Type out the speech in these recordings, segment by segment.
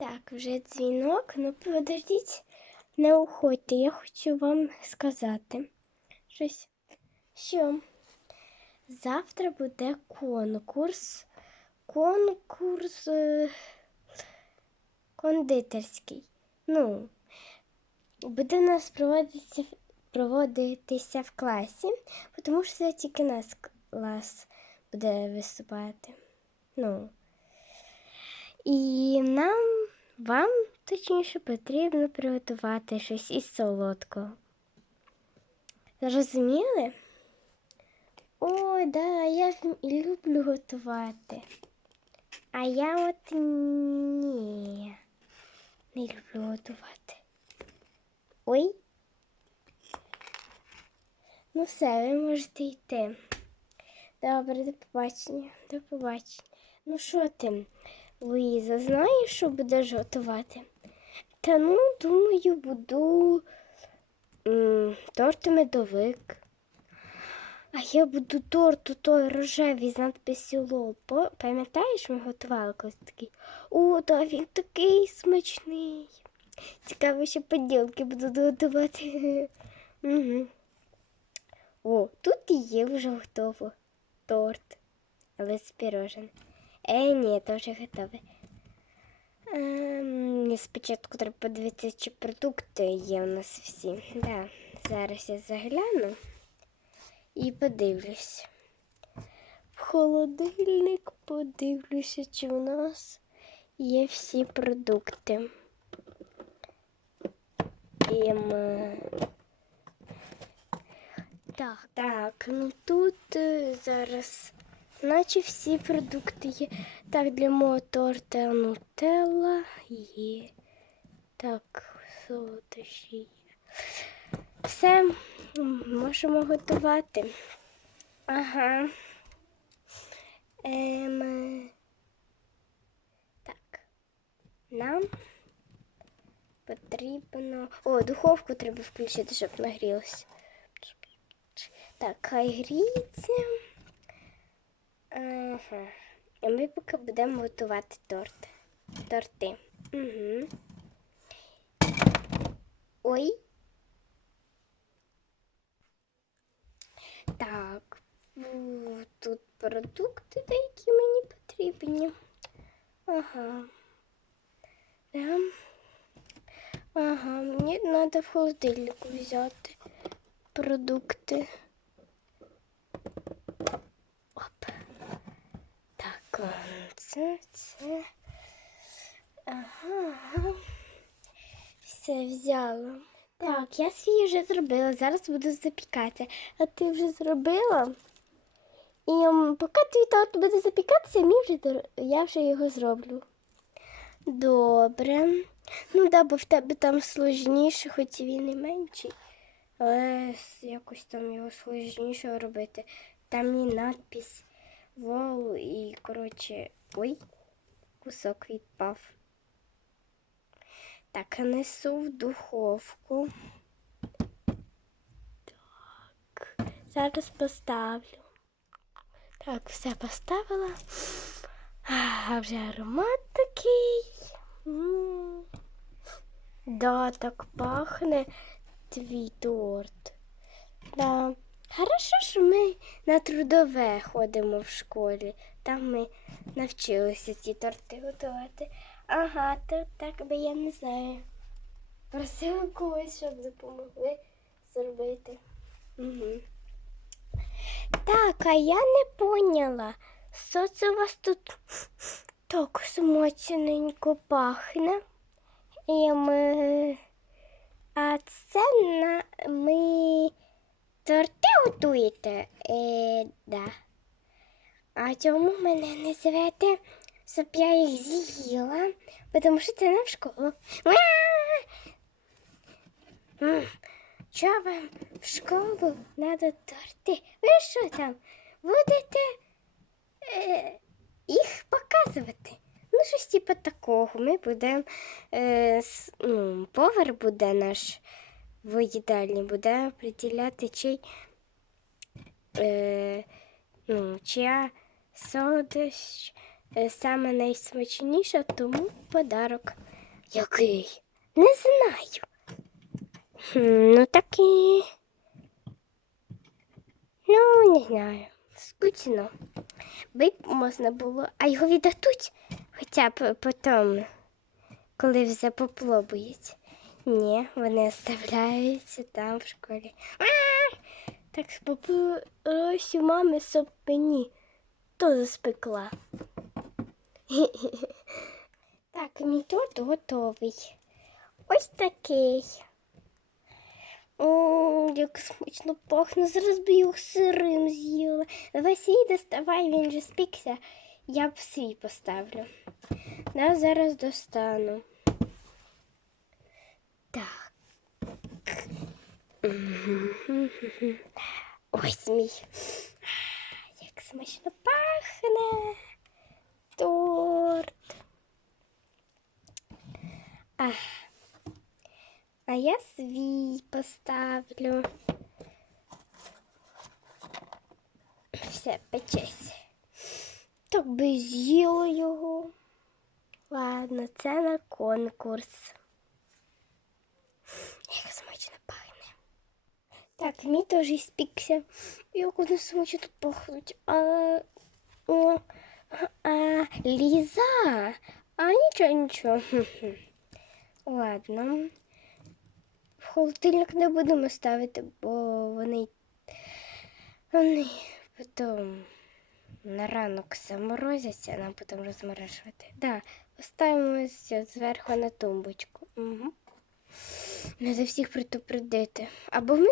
Так, вже дзвінок, ну подождіть, не уходьте, я хочу вам сказати щось. Що завтра буде конкурс, конкурс е, кондитерський. Ну, буде у нас проводитися, проводитися в класі, тому що це тільки наш клас буде виступати. Ну, і нам, вам, точніше, потрібно приготувати щось із солодкого. Зрозуміли? Ой, да, я ж люблю готувати. А я от ні. Не люблю готувати. Ой. Ну все, ви можете йти. Добре, до побачення. До побачення. Ну що ти, Луїза, знаєш, що будеш готувати? Та ну, думаю, буду торт медовик. А я буду торту той рожевий з надписю Лол. По- Пам'ятаєш, ми готували колись такий? О, та він такий смачний. Цікаво, що поділки буду готувати. О, тут є вже готово торт, але з пірожен. Е, ні, то вже готове. Ем, спочатку треба подивитися, чи продукти є у нас всі. Да, зараз я загляну і подивлюсь. В холодильник подивлюся, чи у нас є всі продукти. Ем, е, так, так, ну тут е, зараз, наче всі продукти є. Так, для мого торта нутелла є. Так, солодощі є. Все, можемо готувати. Ага. Ем, так. Нам потрібно. О, духовку треба включити, щоб нагрілося. Так, хай гріється. Ага. А ми поки будемо готувати торт. Торти. Угу. Ой. Так. Тут продукти деякі мені потрібні. Ага. Да. Ага, мені треба в холодильнику взяти продукти. Оп. Так, а, це, це. Ага. Все взяла. Так, я свій вже зробила. Зараз буду запікати. А ти вже зробила? І поки твій торт буде запікатися, мій вже, я вже його зроблю. Добре. Ну да, бо в тебе там сложніше, хоч він і менший. Але якось там його сложніше робити. Там і надпись Вол і, коротше, ой, кусок відпав. Так, несу в духовку. Так, зараз поставлю. Так, все поставила. А вже аромат такий. Да, так пахне твій торт. Да. Хорошо, що ми на трудове ходимо в школі. Там ми навчилися ці торти готувати. Ага, то так би я не знаю. Просила когось, щоб допомогли зробити. Угу. Так, а я не поняла. Що це у вас тут так смачненько пахне? І ми... А це на ми торти готуєте? Е, да. А чому мене не звете, щоб я їх з'їла? Тому що це не в школу. Що вам в школу треба торти? Ви що там? Будете е, їх показувати? Ну, щось типу такого. Ми будемо, е, ну, повар буде наш в їдальні, буде приділяти чий, е, ну, чия солодощ е, саме найсмачніша, тому подарок. Який? Не знаю. Хм, ну таки. Ну, не знаю. Скучно. Би можна було, а його віддадуть хоча б потім, коли вже попробують. Ні, вони оставляються там в школі. А! Так попрось у мами, щоб мені то спекла. Так, мій торт готовий. Ось такий. Як смачно пахне, зараз би його сирим з'їла. Давай свій доставай, він же спікся. Я б свій поставлю. Да, зараз достану. Так. Ось мій. Як смачно пахне. Торт. А, а я свій поставлю. Все, печеться. Так би з'їла його. Ладно, це на конкурс. Як смачно пахне. Так, мій теж спікся. Як вони смачно тут пахнуть. А, о, а, Ліза. А нічого, нічого. Ладно. В холодильник не будемо ставити, бо вони, вони потім на ранок заморозяться, нам потім розморожувати. Да, поставимо зверху на тумбочку. Угу. Надо всіх предупредити. Або ми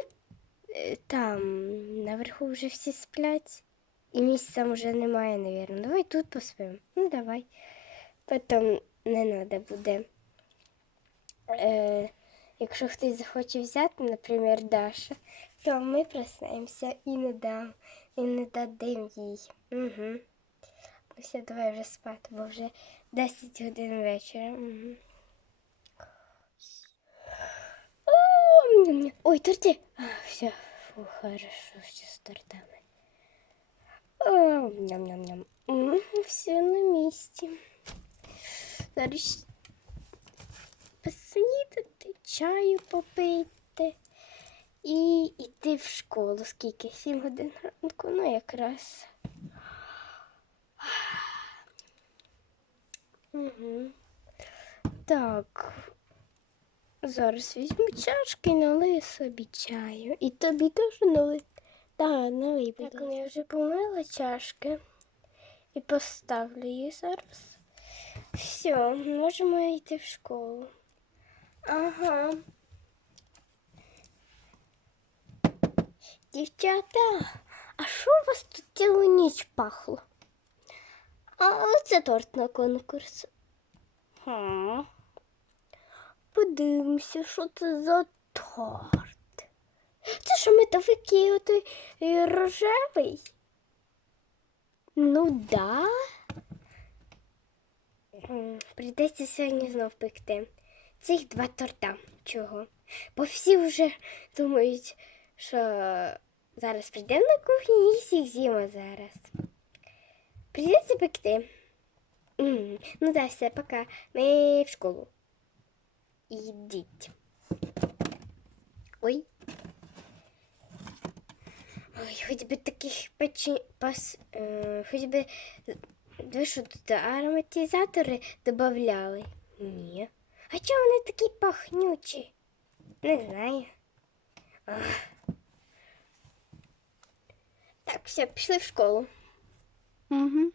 там наверху вже всі сплять, і місця вже немає, навірно. Давай тут поспимо. Ну, давай. Потім не треба буде. Е, якщо хтось захоче взяти, наприклад, Даша, то ми проснемося і не дам, і не дадим їй. Угу. Ну все, давай вже спати, бо вже 10 годин вечора. Угу. Ой, торти. Все, фу, хорошо, все с тортами. Ням-ням-ням. Все на місці. Зараз поснідати, чаю попити і йти в школу. Скільки? Сім годин ранку, ну якраз. Угу. Так. Зараз візьму чашки і налию собі чаю. І тобі теж налий. Так, налий. Так, ну, я вже помила чашки і поставлю її зараз. Все, можемо йти в школу. Ага. Дівчата, а що у вас тут цілу ніч пахло? А це торт на конкурс. Хм. Подивимося, що це за торт. Це що медовикий отой рожевий? Ну да. Прийдеться сьогодні знов пекти. Цих два торта. Чого? Бо всі вже думають, що зараз прийдемо на кухню і всіх з'їмо зараз. Прийдеться пекти. Ну да, все, пока. Ми в школу. Ідіть. Ой. Ой, хоч би таких печі... пас... е, хоч би ви що тут ароматизатори додавали? Ні. А чому вони такі пахнючі? Не знаю. Ах. Так, все, пішли в школу. Угу.